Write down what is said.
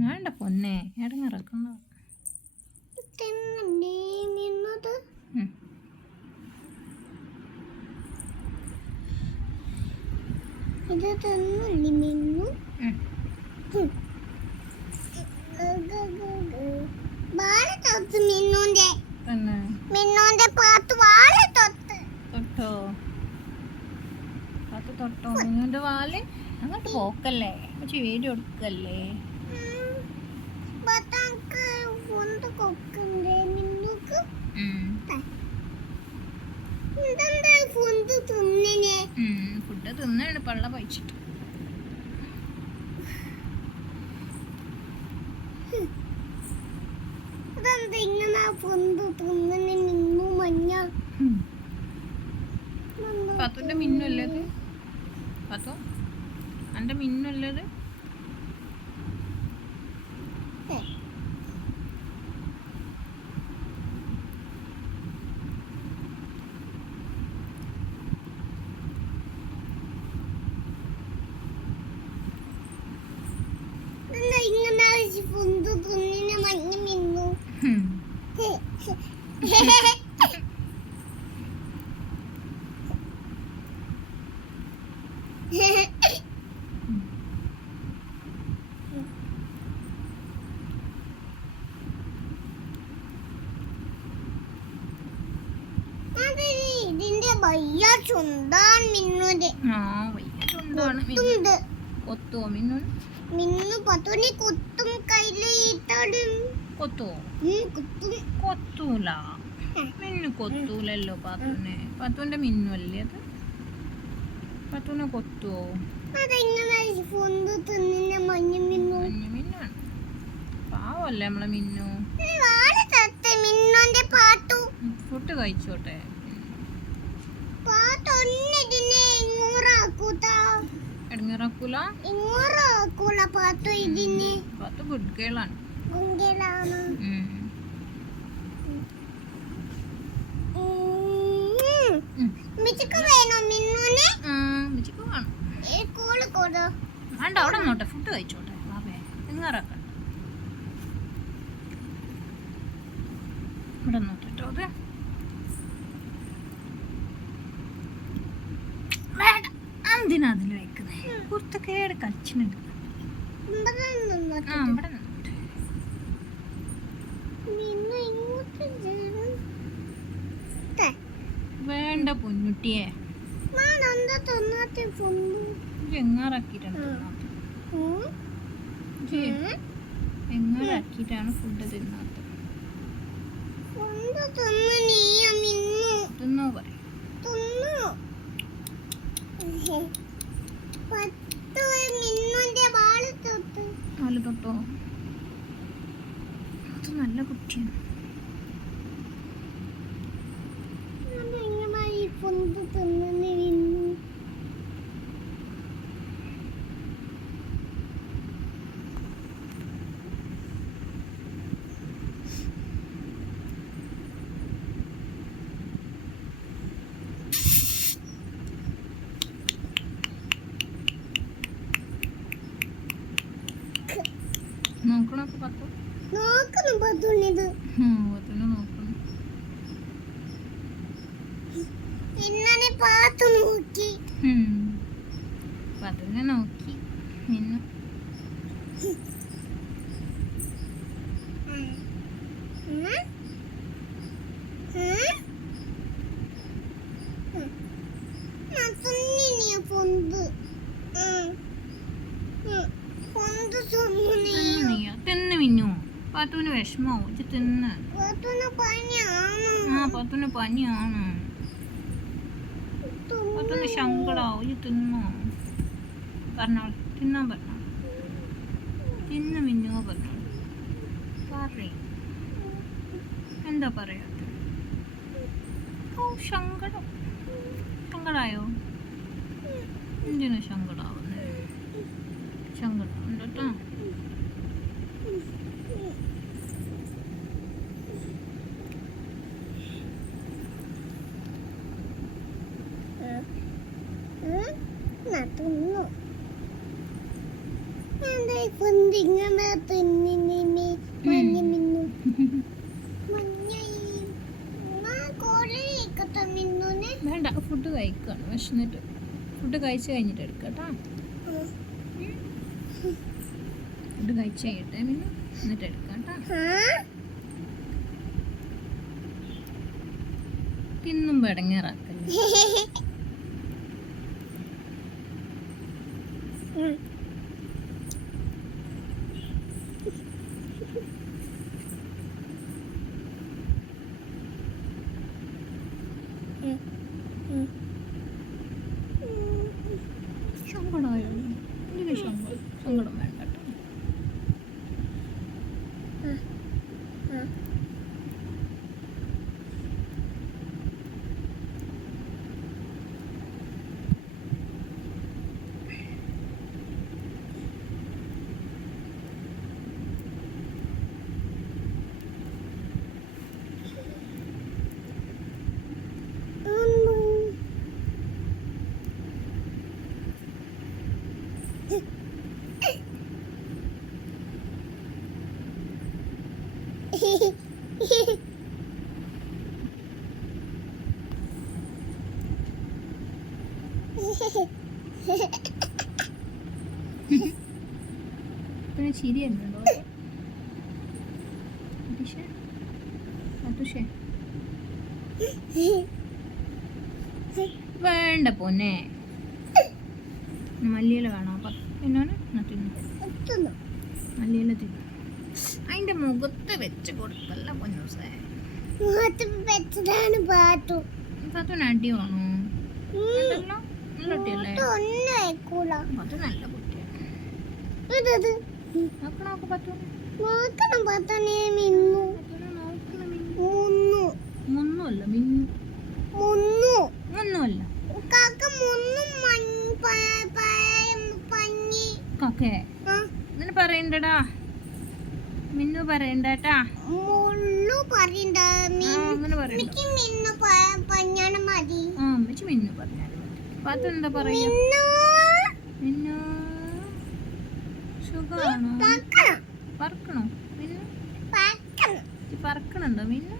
വേണ്ട പൊന്നെ ഇടങ്ങിറക്കുന്നു. ഇത് തിന്നല്ലേ മിന്നു? വാഴ തൊത്ത് മിന്നുന്റെ പാത്ത് വാഴ തൊട്ട്. തൊട്ടോ അത് തൊട്ടോ മിന്നുന്റെ വാല്? അങ്ങോട്ട് പോക്കല്ലേ, പക്ഷെ വീഡിയോ എടുക്കല്ലേ. ഫുഡ് തിന്നാണ് പള്ള പഴിച്ചിട്ട്. പത്തുന്റെ മിന്നല്ലേ അത്? പത്തു എന്റെ മിന്നല്ലേ അത്? ഇതിന്റെ വയ്യ ചുണ്ടാൻ മിന്നുടെ. കൊത്തുവോ മിന്നു? മിന്നു പത്തുനെ കുത്തും, കയ്യില് ഇട്ടടും. കൊത്തുവോ? കുത്തും. കൊത്തൂല, മിന്നു കൊത്തൂലല്ലോ പത്തുനെ. പത്തുവിന്റെ മിന്നു അല്ലേ അത്? പത്തുനെ കൊത്തുവോ? മഞ്ഞ മിന്നാണ്. പാവല്ലേ നമ്മളെ മിന്നു. മിന്നുന്റെ പാത്തു ഫുഡ് കഴിച്ചോട്ടെ. ഇടങ്ങേറാക്കൂല. പാത്തു ഗുഡ് ഗേളാണ്. വേണ്ട അവിടെ നോട്ടെ, ഫുഡ് കഴിച്ചോട്ടെ. ബാബേ ഇങ്ങാറാക്കണ്ട, ഇവിടെ നോട്ടോ. അത് വേണ്ട, എന്തിനാ അതിൽ വെക്കുന്നത്? കുർത്തക്കേട് കളിച്ചിട്ടുണ്ട്. ആ ഇവിടെ നോട്ടെ. വേണ്ട പൊന്നുട്ടിയെ, എങ്ങാറാക്കിട്ടാണ് ഫുഡ് തിന്നാത്തത്. തിന്നോ പറയും. വാല് തൊട്ടോ? അത് നല്ല കുട്ടിയാണ്. നോക്കണൊക്കെ പത്തു പത്തുണിത് പത്തുനെ നോക്കണം. ഇന്നെ പാത്തു നോക്കി. പത്തുനെ നോക്കി മിന്നു. തിന്ന് മിന്നു. പത്തുവിന് വിഷമാവും. ഇത് തിന്ന്. ആ പത്തുന് പനിയാണ്. പത്തുന് സങ്കടാവും. ഇത് തിന്നോ? പറഞ്ഞോളൂ, തിന്നാൻ പറഞ്ഞോളൂ. തിന്ന് മിന്നുവോ പറഞ്ഞോളൂ. പറയും എന്താ പറയാ? ഓ സങ്കടം. സങ്കടായോ? എന്തിനാ സങ്കടാവുന്നേ? സങ്കടം ഉണ്ട് കേട്ടോ. തിന്നു എന്താ ഇങ്ങനെ തിന്നിനി മഞ്ഞ മിന്നു മഞ്ഞ കോഴിക്കത്തെ മിന്നുനെ വേണ്ട, ഫുഡ് കഴിക്കാണ് വിശന്നിട്ട്. ഫുഡ് കഴിച്ച് കഴിഞ്ഞിട്ട് എടുക്കട്ടോ. ഫുഡ് കഴിച്ച് കഴിയട്ടെ മിന്നു, എന്നിട്ട് എടുക്കാട്ടോ. തിന്നുമ്പോ ഇടങ്ങേറാക്കല്ലേ. സങ്കടമായോ? എന്തിനു സങ്കടം? സങ്കടം വേണ്ട കേട്ടോ. പിന്നെ ചിരി വരുന്നുണ്ടോ? വേണ്ട പോന്നെ. മല്ലിയില വേണോ? പിന്നോന് തിന്നു. മല്ലിയില തിന്നു. അതിന്റെ മുഖത്ത് വെച്ച് കൊടുക്കല്ല പൊന്നൂസേ. വെച്ചതാണ് പാത്തു പാത്തുന് അടി വേണോ? നല്ല കുട്ടിയല്ലേ? അത് നല്ല കുട്ടിയാണ്. നോക്കണോക്ക് പറ്റൂന്ന്. മുന്നുമല്ല മിന്നു. മുന്നുമല്ല കാക്കേ അങ്ങനെ പറയണ്ടടാ. മിന്നു പറയണ്ടാട്ടാ. അങ്ങനെ പറയണ്ട. മിന്നു പറഞ്ഞാലും പാത്തു എന്താ പറയാ? മിന്നു സുഖാണോ? പറക്കണോ മിന്നു? പറക്കണുണ്ടോ മിന്നു?